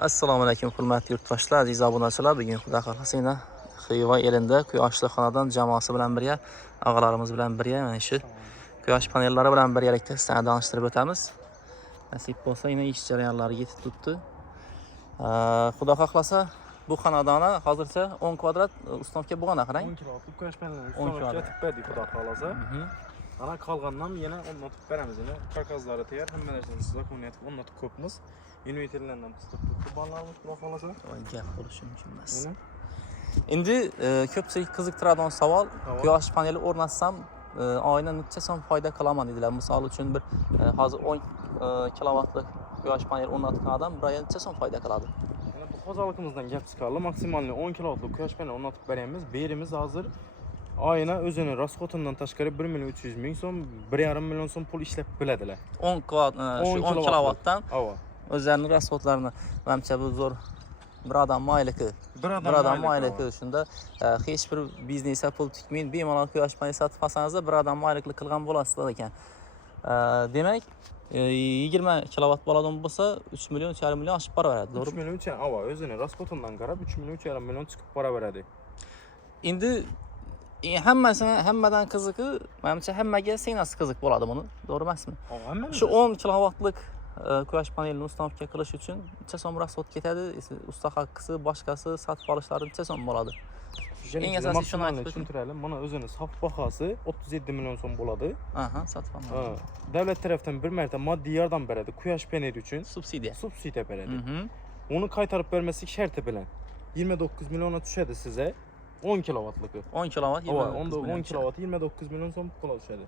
Assalomu alaykum hurmatli yurtdoshlar, aziz obunachilar. Bugun Xudo xolasa yana Xiva elida quyoshli xonadon jamoasi bilan birga, og'alarimiz bilan birga mana shu quyosh panellari bilan birgalikda sizlarni tanishtirib o'tamiz. Nasib bo'lsa yana ish jarayonlari yetib turibdi. Xudo xolasa bu xonadonni hozircha 10 kvadrat uстановка bo'lgan qarang. 10 kvadratlik quyosh panellari uстановка etib berdik Xudo xolasa. Ana qolgandan yana o'rnatib beramiz. Yana karkaslar tayyor, hamma narsani zakoniyatga o'rnatib ko'pmiz. Inverterlardan pistib turbanlarimiz Xudo xolasa. Voy, gap bo'lishi mumkin emas. Endi ko'pchilik qiziqtiradigan savol, quyosh paneli o'rnatsam oyna necha so'm foyda qilaman dedilar. Misol uchun bir hozir 10 kilovatlik quyosh paneli o'rnatgan odam bir oyda necha so'm foyda qiladi? Mana bu xo'jaligimizdan gap chiqadi. Maksimalni 10 kilovatlik quyosh paneli o'rnatib beramiz. Berimiz hozir oyna o'zini rasxotidan tashqari 1 million 300 ming so'm, 1,5 million so'm pul ishlab biladilar. 10 kilovatdan o'zlarining rasxotlarini menimcha bu zo'r bir odam mayliki. Bir odam mayliki shunda hech bir biznesga pul tikmay bemalol quyosh paneli sotib olsangiz bir odam mayliklik qilgan bo'lasizlar ekan. Demak 20 kilovat bo'ladigan bo'lsa 3 million 3,5 million oshib boraveradi, to'g'ri? 3 million o'zini rasxotidan qarab 3 million 3,5 million chiqib boraveradi. Endi hammadan qiziqi, menimcha hammaga senasi qiziq bo'ladi buni, to'g'ri emasmi? Shu 10 kilovatlik quyosh panelini uстановка qilish uchun necha so'm rasxot ketadi? Usta haqqisi, boshqasi sotib olishlari necha so'm bo'ladi? Eng asosiy shuni aytib tushuntiraylik. Mana o'zini sof bahosi 37 million so'm bo'ladi. Aha, sotib oladi. Davlat tarafdan bir marta moddiy yordam beradi quyosh paneli uchun. Subsidiya beradi. Uni qaytarib bermaslik sharti bilan 29 millionga tushadi sizga 10 kilovatligi. 10 kilovat 10 kilovat 29 million so'm pul tushadi.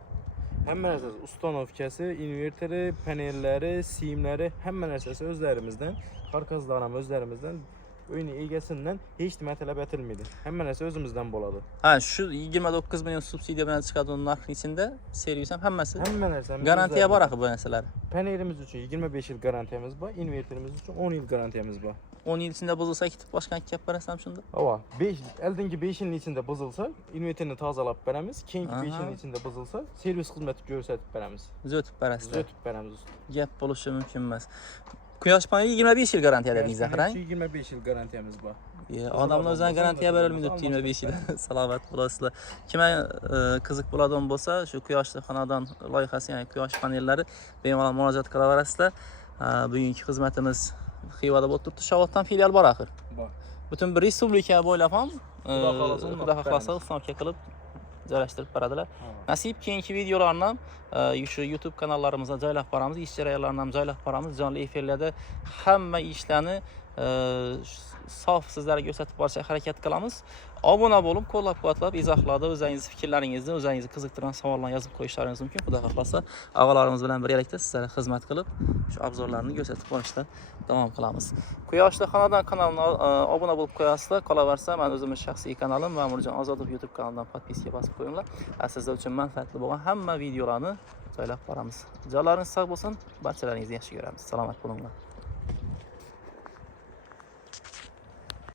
Hamma narsasi ustanovkasi, inverteri, panellari, simlari, hamma narsasi o'zlarimizdan, karkaslar ham o'zlarimizdan, uyni egasidan hech nima talab etilmaydi. Hamma narsa o'zimizdan bo'ladi. Ha, shu 29 million subsidiya bilan chiqadigan narxning ichida servis ham hammasi. Hamma narsa. Garantiya bor axir bu narsalar. Panelimiz uchun 25 yil garantiyamiz bor, inverterimiz uchun 10 yil garantiyamiz bor. 10 yil ichida buzilsa ketib boshqa gap berasam shunda? Ava, oldingi 5 yilning ichida buzilsa, inverterni tozalab beramiz. Keyingi 5 yilning ichida buzilsa, servis xizmati ko'rsatib beramiz. O'tib berasizlar. O'tib beramiz. Gap bo'lishi mumkin emas. Quyosh paneli 25 yil garantiya dedingiz, qarang. 25 yil garantiyamiz bor. Odamlar o'ziga garantiya berilmaydi 25 yil. Salomat bo'lasizlar. Kimga qiziq bo'ladigan bo'lsa, shu quyoshli xonadon loyihasi, ya'ni quyosh panellari bemalol murojaat qilaverasizlar. Bugungi xizmatimiz Xivada bo'lib turibdi. Shovotdan filial bor axir. Bor. Butun bir respublika bo'ylab ham Xudo xolasa uстановка qilib joylashtirib beradilar. Nasib keyingi videolarni shu YouTube kanallarimizga joylab boramiz, ish jarayonlarini ham joylab boramiz. Jonli efirlarda hamma ishlarni sof sizlarga ko'rsatib borishga harakat qilamiz. Obuna bo'lib, qo'llab-quvvatlab, izohlarda o'zingiz fikrlaringizni, o'zingizni qiziqtirgan savollarni yozib qo'yishlaringiz mumkin. Xudo xolasa og'alarimiz bilan birgalikda sizlarga xizmat qilib, shu obzorlarni ko'rsatib borishda davom qilamiz. Quyoshli xonadon kanaliga obuna bo'lib qo'yasizlar. Qolaversa, men o'zimning shaxsiy kanalim Ma'murjon Ozodov YouTube kanalidan podpiska bosib qo'yinglar. Sizlar uchun manfaatli bo'lgan hamma videolarni joylab boramiz. Jonlaringiz sog' bo'lsin, barchalaringizni yaxshi ko'ramiz. Salomat bo'linglar.